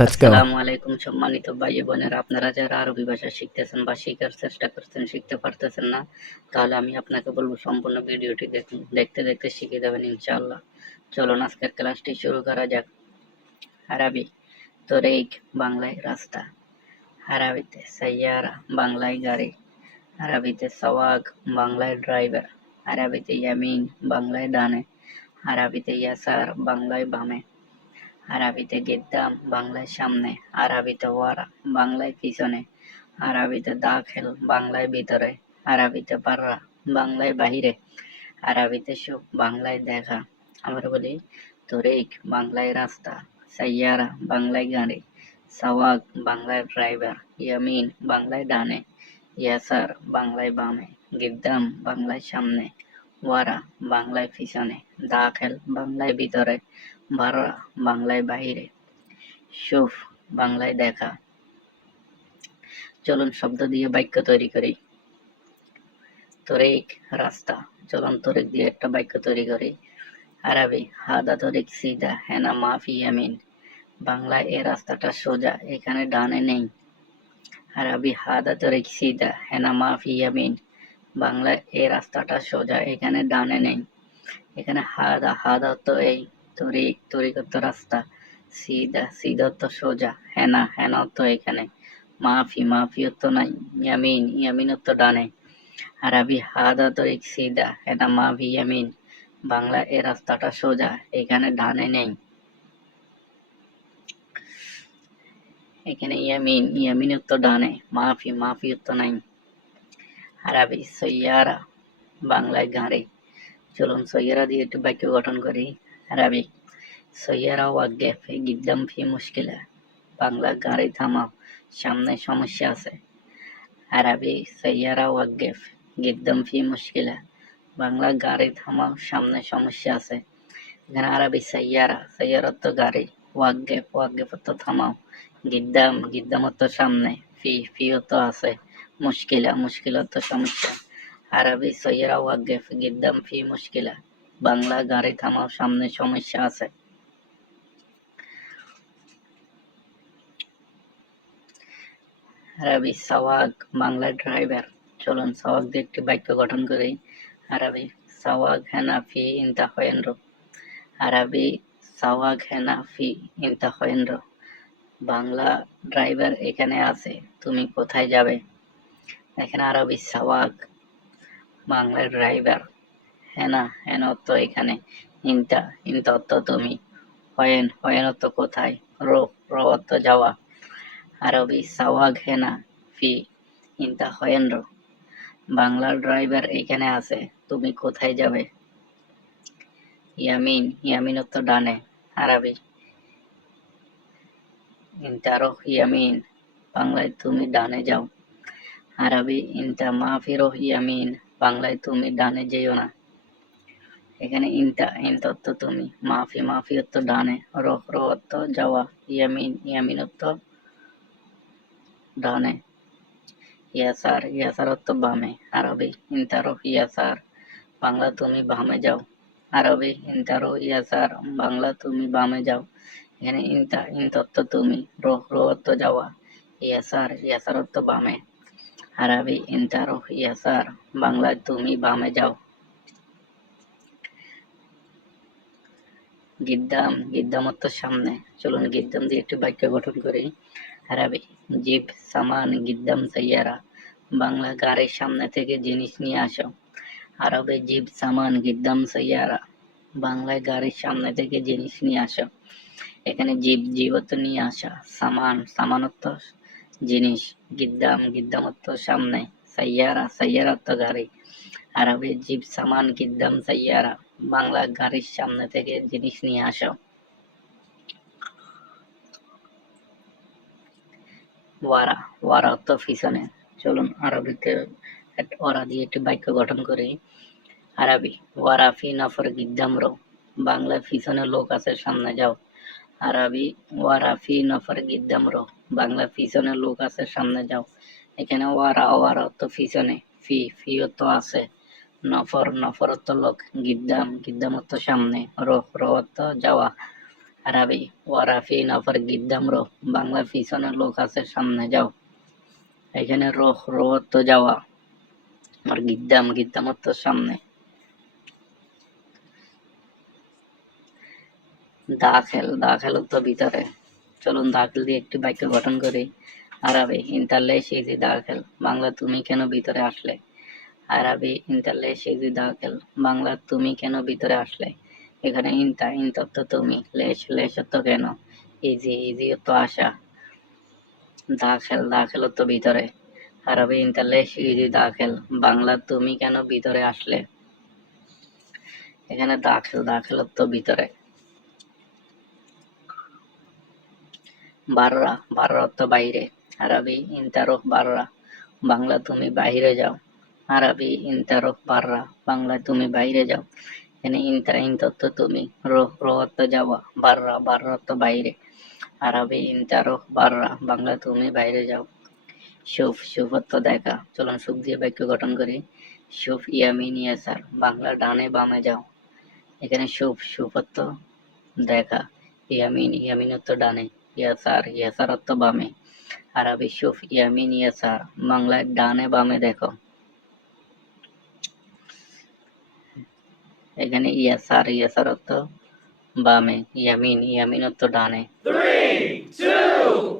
Let's go. আসসালামু আলাইকুম সম্মানিত ভাই বোনেরা, আপনারা যারা আরবি ভাষা শিখতেছেন বা শিখার চেষ্টা করছেন, শিখতে পারতেছেন না, তাহলে আমি আপনাকে বলবো সম্পূর্ণ ভিডিওটি দেখুন। দেখতে দেখতে শিখে যাবেন ইনশাআল্লাহ। চলুন আজকের ক্লাসটি শুরু করা যাক। আরবি তরিক বাংলায় রাস্তা, আরবিতে সাইয়ারা বাংলায় গাড়ি, আরবিতে সওয়াক বাংলায় ড্রাইভার, আরবিতে ইয়ামিন বাংলায় ডানে, আরবিতে ইয়াসার বাংলায় বামে, আরবিতে গিদ্দাম বাংলায় সামনে, আরবিতে ওয়ারা বাংলায় পিছনে, আরবিতে দাখিল বাংলায় ভিতরে, আরবিতে বাররা বাংলায় বাহিরে, আরবিতে সুখ বাংলায় দেখা। আবার বলি, তরিক বাংলায় রাস্তা, সাইয়ারা বাংলায় গাড়ি, সাওয়াক বাংলায় ড্রাইভার, ইয়ামিন বাংলায় ডানে, ইয়াসার বাংলায় বামে, গিদ্দাম বাংলায় সামনে, ওয়ারা বাংলায় পিছনে, দাখিল বাংলায় ভিতরে, বাররা বাংলায় বাহিরে, সুফ বাংলায় দেখা। চলুন শব্দ দিয়ে বাক্য তৈরি করি। তরিক রাস্তা, চলুন তরিক দিয়ে একটা বাক্য তৈরি করি। আরবি হাদা তরিক সিদা হেনা মাফি ইয়ামিন, বাংলায় এ রাস্তাটা সোজা, এখানে ডানে নেই। আরবি হাদা তরিক সিদা হেনা মাফি ইয়ামিন, বাংলায় এ রাস্তাটা সোজা, এখানে ডানে নেই। এখানে হাদা হাদা অর্থ এই, তরিক তরিক অর্থ রাস্তা, সিদা সিদা অর্থ সোজা, হেনা হেনা অর্থ এখানে, মাফি মাফি অর্থ নাই, ইয়ামিন ইয়ামিন অর্থ ডানে। আরবি হাদা তরিক সিদা হেনা মাফি ইয়ামিন, বাংলা এ রাস্তাটা সোজা, এখানে ডানে নেই। এখানে ইয়ামিন ইয়ামিন অর্থ ডানে, মাফি মাফি অর্থ নাই। আরবি সৈয়ারা বাংলায় গাড়ি, চলুন সৈয়ারা দিয়ে একটু বাক্য গঠন করি। আরবি সৈয়ারা ওয়াকফ গিদ্দাম ফি মুশকিলা, বাংলা গাড়ি থামাও, সামনে সমস্যা আছে। আরবি সৈয়ারা ওয়াকফ গিদ্দাম ফি মুশকিলা, বাংলা গাড়ি থামাও, সামনে সমস্যা আছে। এখানে আরবি সাইয়ারা সাইয়ারা অর্থ গাড়ি, ওয়াকফ ওয়াকফ অর্থ থামাও, গিদ্দাম গিদ্দাম অর্থ সামনে, ফি ফি অর্থ আছে, মুশকিলা মুশকিলা অর্থ সমস্যা। আরবি সাইয়ারা ওয়াকফ গিদ্দাম ফি মুশকিলা, বাংলা গাড়ি থামাও, সামনে সমস্যা আছে। আরবি সাওয়াক বাংলা ড্রাইভার, চলুন সাওয়াক দিয়ে একটি বাক্য গঠন করি। আরবি সাওয়াক হেনা ফি ইনতা খয়েনরো, আরবি সাওয়াক হেনা ফি ইনতা খয়েনরো, বাংলা ড্রাইভার এখানে আছে, তুমি কোথায় যাবে। এখানে আরবি সাওয়াক বাংলা ড্রাইভার, হেনা হেনা অর্থ এখানে, ইনতা ইনতা অর্থ তুমি, হয়েন হয়েন অর্থ কোথায়, রো রো অর্থ যাওয়া। আরবি সাওয়াক হেনা ফি ইনতা হয়েনরো, বাংলা ড্রাইভার এখানে আছে, তুমি কোথায় যাবে। ইয়ামিন ইয়ামিন অর্থ ডানে, আরবি ইনতারো ইয়ামিন, বাংলায় তুমি ডানে যাও। আরবি ইনতা মাফিরো ইয়ামিন, বাংলায় তুমি ডানে যেও না। এখানে ইনতা ইনতা অর্থ তুমি, মাফি মাফি অর্থ ডানে, রোহ রোহ অর্থ যাওয়া, ইয়ামিন ইয়ামিন অর্থ ডানে, ইয়াসার ইয়াসার অর্থ বামে। আরবি ইনতারো ইয়াসার, বাংলা তুমি বামে যাও। আরবি ইনতারো ইয়াসার, বাংলা তুমি বামে যাও। এখানে ইনতা ইনতা অর্থ তুমি, রোহ রোহ অর্থ যাওয়া, ইয়াসার ইয়াসার অর্থ বামে। আরবি ইনতারো ইয়াসার, বাংলায় তুমি বামে যাও। গিদ্দাম গিদ্দাম অর্থ সামনে, চলুন গিদ্দাম দিয়ে একটি বাক্য গঠন করি। আরবি জিব সামান গিদ্দাম সাইয়ারা, বাংলা গাড়ির সামনে থেকে জিনিস নিয়ে আসো। আরবে জিব সামান গিদ্দাম সাইয়ারা, বাংলায় গাড়ির সামনে থেকে জিনিস নিয়ে আসো। এখানে জিব জিব অর্থ নিয়ে আসা, সামান সামান অর্থ জিনিস, গিদ্দাম গিদ্দাম অর্থ সামনে, সাইয়ারা সাইয়ারা অর্থ গাড়ি। আরবি জিব সামান গিদ্দাম সাইয়ারা, বাংলা গাড়ির সামনে থেকে জিনিস নিয়ে আসো। ওয়ারা ওয়ারা অর্থ পিছনে, চলুন আরবিতে ওয়ারা দিয়ে একটি বাক্য গঠন করি। আরবি ওয়ারা ফি নফর গিদ্দাম রো, বাংলা পিছনে লোক আছে, সামনে যাও। আরবি ওয়ারা ফি নফর গিদ্দাম রো, বাংলা পিছনে লোক আছে, সামনে যাও। এখানে ওয়ারা ওয়ারা অর্থ পিছনে, ফি ফি অর্থ আছে, নফর নফর অর্থ লোক, গিদ্দাম গিদ্দাম অর্থ সামনে, রো রো অর্থ যাওয়া। আরবি ওয়ারাফি নাফার গিদ্দাম রো, বাংলা পিছনে লোক আছে সামনে যাও। এখানে রোহ রোহ তো যাওয়া, আর গিদ্দাম গিদ্দাম তো সামনে। দাখেল দাখেল তো ভিতরে। চলুন দাখিল দিয়ে একটি বাক্য গঠন করি। আরবি ইন্টারলেশ ইজি দাখেল, বাংলা তুমি কেন ভিতরে আসলে। আরবি ইন্টারলেশ ইজি দাখেল, বাংলা তুমি কেন ভিতরে আসলে। এখানে ইন্তা ইন্ত তো তুমি, লেশ লেশ তো কেন, ইজি ইজি তো আসা, দাখেল দাখেল তো ভিতরে। আরবি ইন্টারলেশ ইজি দাখেল, বাংলা তুমি কেন ভিতরে আসলে। এখানে দাখেল দাখেল তো ভিতরে। বাররা বাররা অর্থ বাইরে। আরবি ইন্তারোহ বাররা, বাংলা তুমি বাইরে যাও। আরবি ইন্তারোহ বাররা, বাংলা তুমি বাইরে যাও। এখানে ইন্তা ইন্ত অর্থ তুমি, রোহ রোহ অর্থ যাওয়া, বাররা বাররা অর্থ বাইরে। আরবি ইন্তারোহ বাররা, বাংলা তুমি বাইরে যাও। শুফ শুফ অর্থ দেখা। চলুন শুফ দিয়ে বাক্য গঠন করি। শুফ ইয়ামিন ইয়াসার, বাংলা ডানে বামে যাও। এখানে শুফ শুফ অর্থ দেখা, ইয়ামিন ইয়ামিন অর্থ ডানে, ইয়াসার ইয়াসার অর্থ বামে। আরবি শুফ ইয়ামিন ইয়াসার, বাংলায় ডানে বামে দেখো। এখানে ইয়াসার ইয়াসার অর্থ বামে, ইয়ামিন ইয়ামিন অর্থ ডানে। 3, 2,